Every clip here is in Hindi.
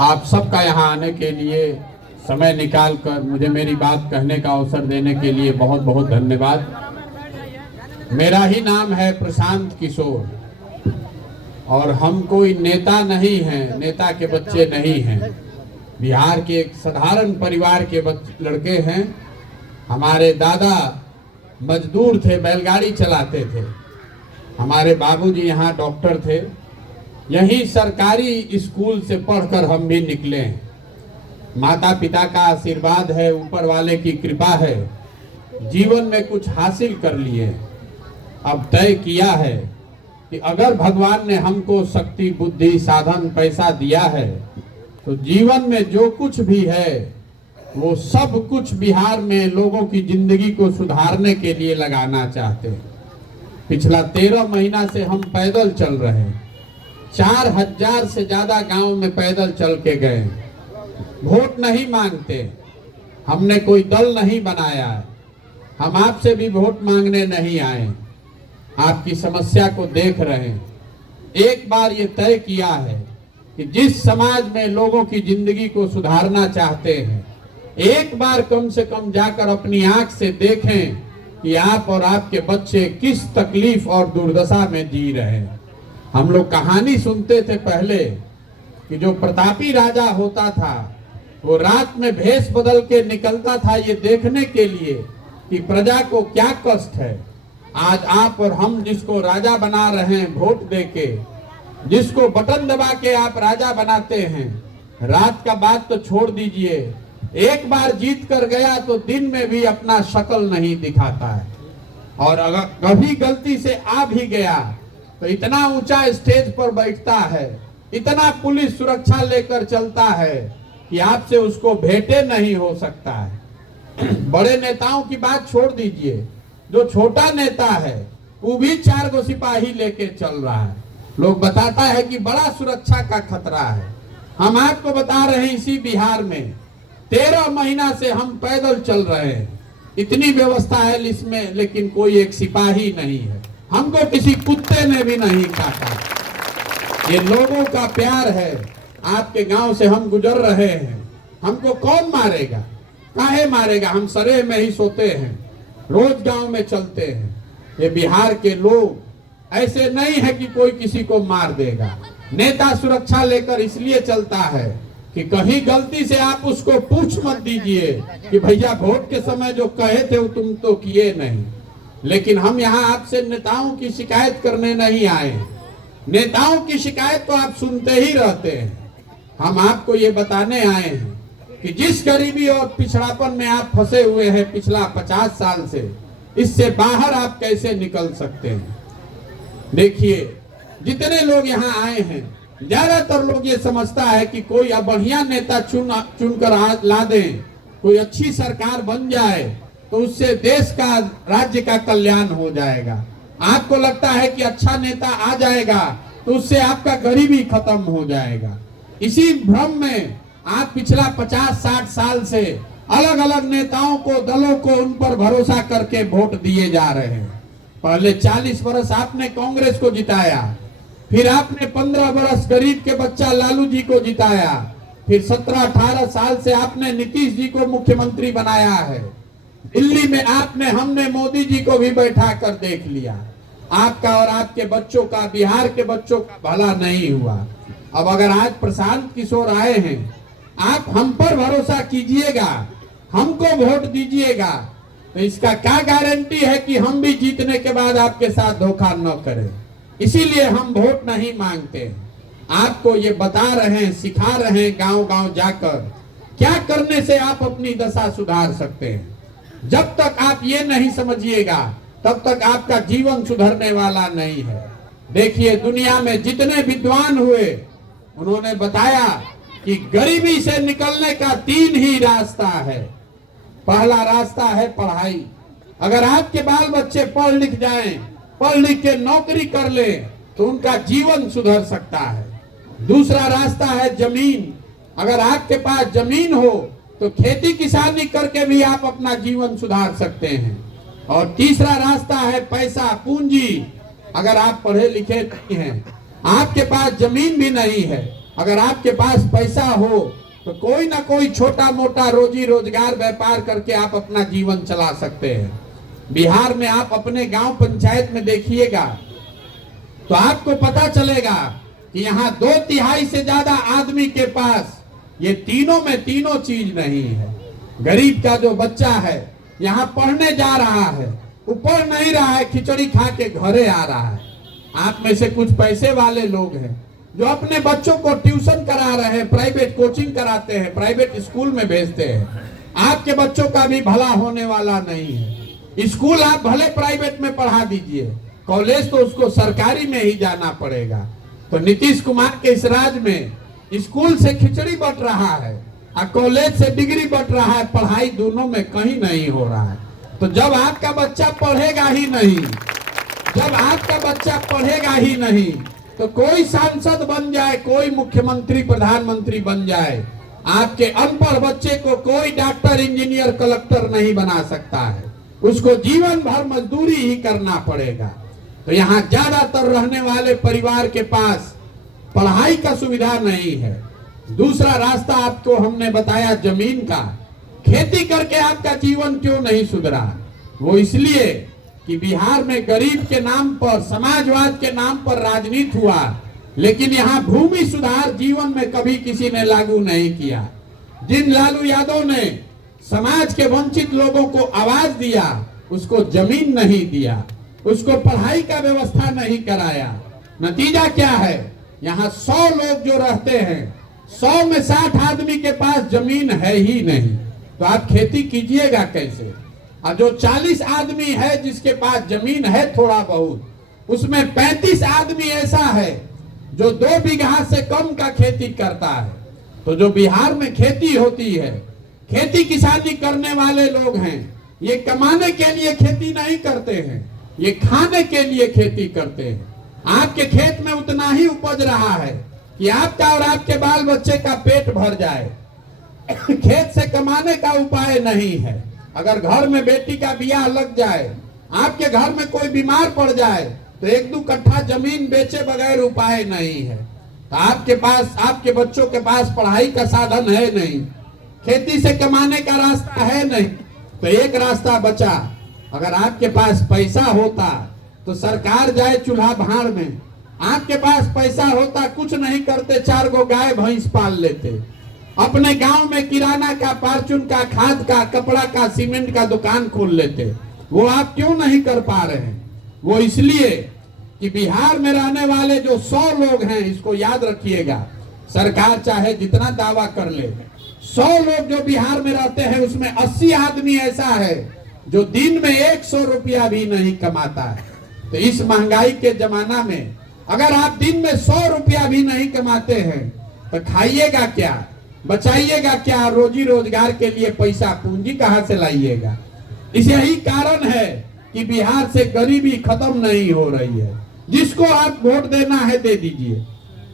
आप सबका यहाँ आने के लिए समय निकालकर मुझे मेरी बात कहने का अवसर देने के लिए बहुत बहुत धन्यवाद। मेरा ही नाम है प्रशांत किशोर और हम कोई नेता नहीं हैं, नेता के बच्चे नहीं हैं। बिहार के एक साधारण परिवार के लड़के हैं। हमारे दादा मजदूर थे, बैलगाड़ी चलाते थे। हमारे बाबूजी यहाँ डॉक्टर थे। यही सरकारी स्कूल से पढ़कर हम भी निकले हैं। माता पिता का आशीर्वाद है, ऊपर वाले की कृपा है, जीवन में कुछ हासिल कर लिए। अब तय किया है कि अगर भगवान ने हमको शक्ति, बुद्धि, साधन, पैसा दिया है तो जीवन में जो कुछ भी है वो सब कुछ बिहार में लोगों की जिंदगी को सुधारने के लिए लगाना चाहते हैं। पिछला 13 महीना से हम पैदल चल रहे हैं। 4000 से ज्यादा गांव में पैदल चल के गए। वोट नहीं मांगते, हमने कोई दल नहीं बनाया है, हम आपसे भी वोट मांगने नहीं आए। आपकी समस्या को देख रहे हैं। एक बार ये तय किया है कि जिस समाज में लोगों की जिंदगी को सुधारना चाहते हैं, एक बार कम से कम जाकर अपनी आंख से देखें कि आप और आपके बच्चे किस तकलीफ और दुर्दशा में जी रहे हैं। हम लोग कहानी सुनते थे पहले कि जो प्रतापी राजा होता था वो रात में भेष बदल के निकलता था ये देखने के लिए कि प्रजा को क्या कष्ट है। आज आप और हम जिसको राजा बना रहे हैं वोट देके, जिसको बटन दबा के आप राजा बनाते हैं, रात का बात तो छोड़ दीजिए, एक बार जीत कर गया तो दिन में भी अपना शक्ल नहीं दिखाता है। और अगर कभी गलती से आ भी गया तो इतना ऊंचा स्टेज पर बैठता है, इतना पुलिस सुरक्षा लेकर चलता है कि आपसे उसको भेंटे नहीं हो सकता है। बड़े नेताओं की बात छोड़ दीजिए, जो छोटा नेता है वो भी 4 गो सिपाही लेके चल रहा है। लोग बताता है कि बड़ा सुरक्षा का खतरा है। हम आपको बता रहे हैं इसी बिहार में 13 महीना से हम पैदल चल रहे हैं। इतनी व्यवस्था है इसमें, लेकिन कोई एक सिपाही नहीं है। हमको किसी कुत्ते ने भी नहीं काटा। ये लोगों का प्यार है। आपके गांव से हम गुजर रहे हैं, हमको कौन मारेगा, काहे मारेगा? हम सरे में ही सोते हैं, रोज गांव में चलते हैं। ये बिहार के लोग ऐसे नहीं है कि कोई किसी को मार देगा। नेता सुरक्षा लेकर इसलिए चलता है कि कहीं गलती से आप उसको पूछ मत दीजिए कि भैया वोट के समय जो कहे थे वो तुम तो किए नहीं। लेकिन हम यहाँ आपसे नेताओं की शिकायत करने नहीं आए। नेताओं की शिकायत तो आप सुनते ही रहते हैं। हम आपको ये बताने आए हैं कि जिस गरीबी और पिछड़ापन में आप फंसे हुए हैं पिछला 50 साल से, इससे बाहर आप कैसे निकल सकते हैं। देखिए, जितने लोग यहाँ आए हैं, ज्यादातर लोग ये समझता है कि कोई बढ़िया नेता चुनकर ला दें, कोई अच्छी सरकार बन जाए तो उससे देश का, राज्य का कल्याण हो जाएगा। आपको लगता है कि अच्छा नेता आ जाएगा तो उससे आपका गरीबी खत्म हो जाएगा। इसी भ्रम में आप पिछला 50-60 साल से अलग अलग नेताओं को, दलों को, उन पर भरोसा करके वोट दिए जा रहे हैं। पहले 40 वर्ष आपने कांग्रेस को जिताया, फिर आपने 15 वर्ष गरीब के बच्चा लालू जी को जिताया, फिर 17-18 साल से आपने नीतीश जी को मुख्यमंत्री बनाया है। दिल्ली में हमने मोदी जी को भी बैठा कर देख लिया। आपका और आपके बच्चों का, बिहार के बच्चों का भला नहीं हुआ। अब अगर आज प्रशांत किशोर आए हैं, आप हम पर भरोसा कीजिएगा, हमको वोट दीजिएगा, तो इसका क्या गारंटी है कि हम भी जीतने के बाद आपके साथ धोखा न करें। इसीलिए हम वोट नहीं मांगते। आपको ये बता रहे हैं, सिखा रहे हैं गांव गांव जाकर क्या करने से आप अपनी दशा सुधार सकते हैं। जब तक आप ये नहीं समझिएगा तब तक आपका जीवन सुधरने वाला नहीं है। देखिए, दुनिया में जितने विद्वान हुए उन्होंने बताया कि गरीबी से निकलने का 3 ही रास्ता है। पहला रास्ता है पढ़ाई। अगर आपके बाल बच्चे पढ़ लिख जाएं, पढ़ लिख के नौकरी कर ले तो उनका जीवन सुधर सकता है। दूसरा रास्ता है जमीन। अगर आपके पास जमीन हो तो खेती किसानी करके भी आप अपना जीवन सुधार सकते हैं। और तीसरा रास्ता है पैसा, पूंजी। अगर आप पढ़े लिखे नहीं हैं, आपके पास जमीन भी नहीं है, अगर आपके पास पैसा हो तो कोई ना कोई छोटा मोटा रोजी रोजगार व्यापार करके आप अपना जीवन चला सकते हैं। बिहार में आप अपने गांव पंचायत में देखिएगा तो आपको पता चलेगा कि यहाँ 2/3 से ज्यादा आदमी के पास ये तीनों में तीनों चीज नहीं है। गरीब का जो बच्चा है यहाँ पढ़ने जा रहा है, वो पढ़ नहीं रहा है, खिचड़ी खा के घरे आ रहा है। आप में से कुछ पैसे वाले लोग हैं जो अपने बच्चों को ट्यूशन करा रहे हैं, प्राइवेट कोचिंग कराते हैं, प्राइवेट स्कूल में भेजते हैं। आपके बच्चों का भी भला होने वाला नहीं है। स्कूल आप भले प्राइवेट में पढ़ा दीजिए, कॉलेज तो उसको सरकारी में ही जाना पड़ेगा। तो नीतीश कुमार के इस राज में स्कूल से खिचड़ी बट रहा है और कॉलेज से डिग्री बट रहा है, पढ़ाई दोनों में कहीं नहीं हो रहा है। तो जब आपका बच्चा पढ़ेगा ही नहीं, जब आपका बच्चा पढ़ेगा ही नहीं तो कोई सांसद बन जाए, कोई मुख्यमंत्री प्रधानमंत्री बन जाए, आपके अनपढ़ बच्चे को कोई डॉक्टर इंजीनियर कलेक्टर नहीं बना सकता है। उसको जीवन भर मजदूरी ही करना पड़ेगा। तो यहाँ ज्यादातर रहने वाले परिवार के पास पढ़ाई का सुविधा नहीं है। दूसरा रास्ता आपको हमने बताया जमीन का। खेती करके आपका जीवन क्यों नहीं सुधरा? वो इसलिए कि बिहार में गरीब के नाम पर, समाजवाद के नाम पर राजनीति हुआ, लेकिन यहाँ भूमि सुधार जीवन में कभी किसी ने लागू नहीं किया। जिन लालू यादव ने समाज के वंचित लोगों को आवाज दिया, उसको जमीन नहीं दिया, उसको पढ़ाई का व्यवस्था नहीं कराया। नतीजा क्या है? यहाँ 100 लोग जो रहते हैं, 100 में 60 आदमी के पास जमीन है ही नहीं। तो आप खेती कीजिएगा कैसे? और जो 40 आदमी है जिसके पास जमीन है थोड़ा बहुत, उसमें 35 आदमी ऐसा है जो 2 बीघा से कम का खेती करता है। तो जो बिहार में खेती होती है, खेती किसानी करने वाले लोग हैं, ये कमाने के लिए खेती नहीं करते हैं, ये खाने के लिए खेती करते हैं। आपके खेत में उतना ही उपज रहा है कि आपका और आपके बाल बच्चे का पेट भर जाए। खेत से कमाने का उपाय नहीं है। अगर घर में बेटी का ब्याह लग जाए, आपके घर में कोई बीमार पड़ जाए, तो 1-2 कट्ठा जमीन बेचे बगैर उपाय नहीं है। तो आपके पास, आपके बच्चों के पास पढ़ाई का साधन है नहीं, खेती से कमाने का रास्ता है नहीं, तो एक रास्ता बचा। अगर आपके पास पैसा होता तो सरकार जाए चूल्हा भाड़ में, आपके पास पैसा होता कुछ नहीं करते, 4 गो गाय भैंस पाल लेते, अपने गांव में किराना का, फार्चून का, खाद का, कपड़ा का, सीमेंट का दुकान खोल लेते। वो आप क्यों नहीं कर पा रहे हैं? वो इसलिए कि बिहार में रहने वाले जो 100 लोग हैं, इसको याद रखिएगा, सरकार चाहे जितना दावा कर ले, 100 लोग जो बिहार में रहते हैं उसमें 80 आदमी ऐसा है जो दिन में 100 रुपया भी नहीं कमाता है। तो इस महंगाई के जमाना में अगर आप दिन में 100 रुपया भी नहीं कमाते हैं तो खाइएगा क्या, बचाइएगा क्या, रोजी रोजगार के लिए पैसा पूंजी कहां से लाइएगा? इस यही कारण है कि बिहार से गरीबी खत्म नहीं हो रही है। जिसको आप वोट देना है दे दीजिए,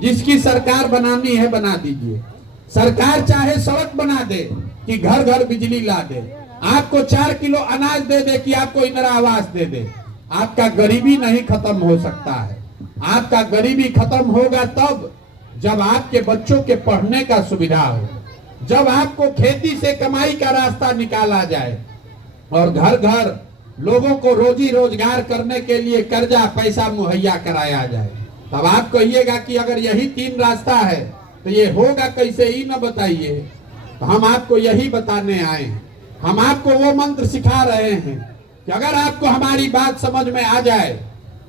जिसकी सरकार बनानी है बना दीजिए। सरकार चाहे सड़क बना दे कि घर घर बिजली ला दे, आपको 4 किलो अनाज दे दे कि आपको इंदिरा आवास दे दे, आपका गरीबी नहीं खत्म हो सकता है। आपका गरीबी खत्म होगा तब जब आपके बच्चों के पढ़ने का सुविधा हो, जब आपको खेती से कमाई का रास्ता निकाला जाए और घर घर लोगों को रोजी रोजगार करने के लिए कर्जा पैसा मुहैया कराया जाए। तब आप कहिएगा कि अगर यही 3 रास्ता है तो ये होगा कैसे, ही न बताइए। तो हम आपको यही बताने आए हैं। हम आपको वो मंत्र सिखा रहे हैं कि अगर आपको हमारी बात समझ में आ जाए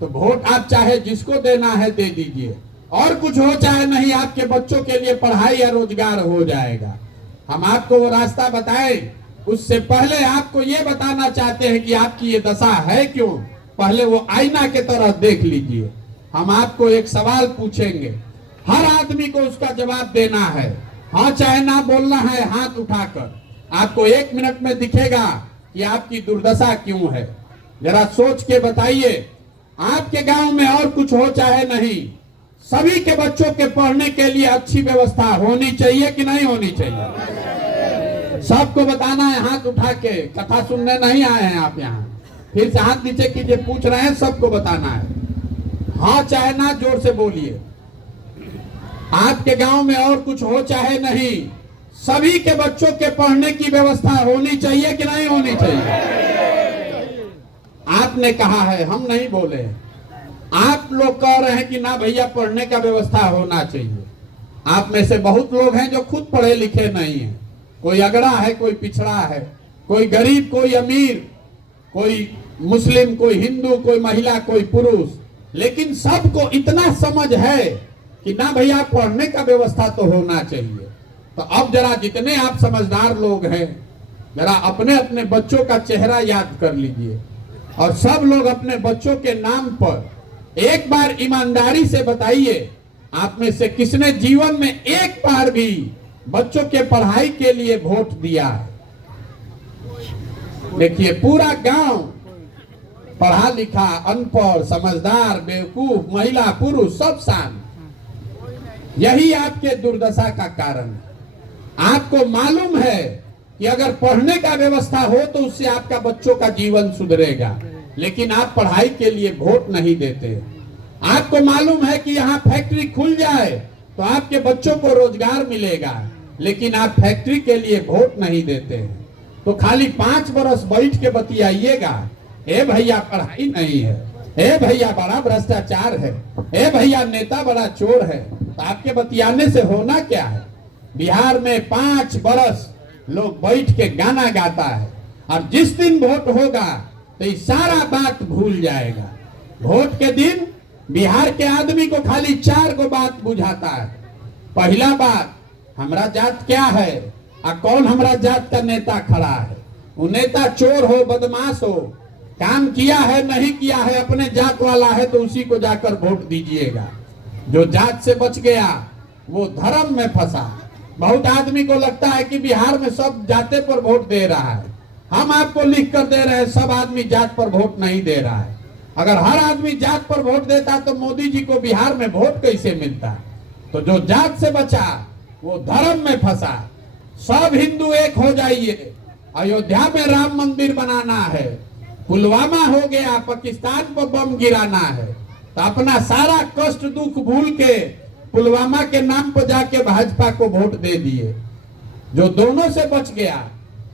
तो वोट आप चाहे जिसको देना है दे दीजिए, और कुछ हो चाहे नहीं, आपके बच्चों के लिए पढ़ाई या रोजगार हो जाएगा। हम आपको वो रास्ता बताएं, उससे पहले आपको ये बताना चाहते हैं कि आपकी ये दशा है क्यों। पहले वो आईना के तरह देख लीजिए। हम आपको एक सवाल पूछेंगे, हर आदमी को उसका जवाब देना है, हाँ चाहे ना बोलना है हाथ उठाकर। आपको 1 मिनट में दिखेगा कि आपकी दुर्दशा क्यों है। जरा सोच के बताइए, आपके गांव में और कुछ हो चाहे नहीं, सभी के बच्चों के पढ़ने के लिए अच्छी व्यवस्था होनी चाहिए कि नहीं होनी चाहिए? सबको बताना है हाथ उठा के। कथा सुनने नहीं आए हैं आप यहाँ, फिर से हाथ नीचे कीजिए। पूछ रहे हैं, सबको बताना है, हाँ चाहे ना, जोर से बोलिए। आपके गांव में और कुछ हो चाहे नहीं, सभी के बच्चों के पढ़ने की व्यवस्था होनी चाहिए कि नहीं होनी चाहिए? आपने कहा है, हम नहीं बोले। आप लोग कह रहे हैं कि ना भैया पढ़ने का व्यवस्था होना चाहिए। आप में से बहुत लोग हैं जो खुद पढ़े लिखे नहीं हैं। कोई अगड़ा है, कोई पिछड़ा है, कोई गरीब, कोई अमीर, कोई मुस्लिम, कोई हिंदू, कोई महिला, कोई पुरुष, लेकिन सबको इतना समझ है कि ना भैया पढ़ने का व्यवस्था तो होना चाहिए। तो अब जरा जितने आप समझदार लोग हैं, जरा अपने अपने बच्चों का चेहरा याद कर लीजिए और सब लोग अपने बच्चों के नाम पर एक बार ईमानदारी से बताइए, आप में से किसने जीवन में एक बार भी बच्चों के पढ़ाई के लिए वोट दिया है? देखिए, पूरा गांव पढ़ा लिखा, अनपढ़, समझदार, बेवकूफ, महिला, पुरुष सब शांत। यही आपके दुर्दशा का कारण है। आपको मालूम है कि अगर पढ़ने का व्यवस्था हो तो उससे आपका बच्चों का जीवन सुधरेगा, लेकिन आप पढ़ाई के लिए वोट नहीं देते। आपको मालूम है कि यहाँ फैक्ट्री खुल जाए तो आपके बच्चों को रोजगार मिलेगा, लेकिन आप फैक्ट्री के लिए वोट नहीं देते। तो खाली 5 बरस बैठ के बतियाइएगा, ए भैया पढ़ाई नहीं है, ए भैया बड़ा भ्रष्टाचार है, ए भैया नेता बड़ा चोर है, तो आपके बतियाने से होना क्या है? बिहार में 5 बरस लोग बैठ के गाना गाता है, और जिस दिन वोट होगा तो ये सारा बात भूल जाएगा। वोट के दिन बिहार के आदमी को खाली 4 गो बात बुझाता है। पहला बात, हमारा जात क्या है और कौन हमारा जात का नेता खड़ा है। वो नेता चोर हो, बदमाश हो, काम किया है नहीं किया है, अपने जात वाला है तो उसी को जाकर वोट दीजिएगा। जो जात से बच गया वो धर्म में फंसा। बहुत आदमी को लगता है कि बिहार में सब जाते पर वोट दे रहा है। हम आपको लिख कर दे रहे हैं, सब आदमी जात पर वोट नहीं दे रहा है। अगर हर आदमी जात पर वोट देता तो मोदी जी को बिहार में वोट कैसे मिलता? तो जो जात से बचा वो धर्म में फंसा। सब हिंदू एक हो जाइए। अयोध्या में राम मंदिर बनाना है, पुलवामा हो गया, पाकिस्तान पर बम गिराना है, तो अपना सारा कष्ट दुख भूल के पुलवामा के नाम पर जाके भाजपा को वोट दे दिए। जो दोनों से बच गया,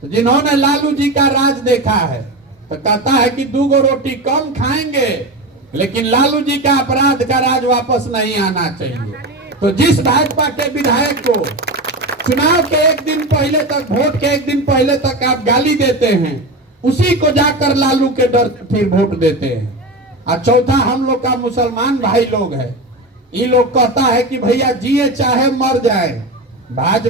तो जिन्होंने लालू जी का राज देखा है तो कहता है कि 2 गो रोटी कम खाएंगे, लेकिन लालू जी का अपराध का राज वापस नहीं आना चाहिए। तो जिस भाजपा के विधायक को चुनाव के 1 दिन पहले तक, वोट के 1 दिन पहले तक आप गाली देते हैं, उसी को जाकर लालू के डर फिर वोट देते हैं। और चौथा, हम लोग का मुसलमान भाई लोग है, ये लोग कहता है कि भैया जिए चाहे मर जाए, भाजपा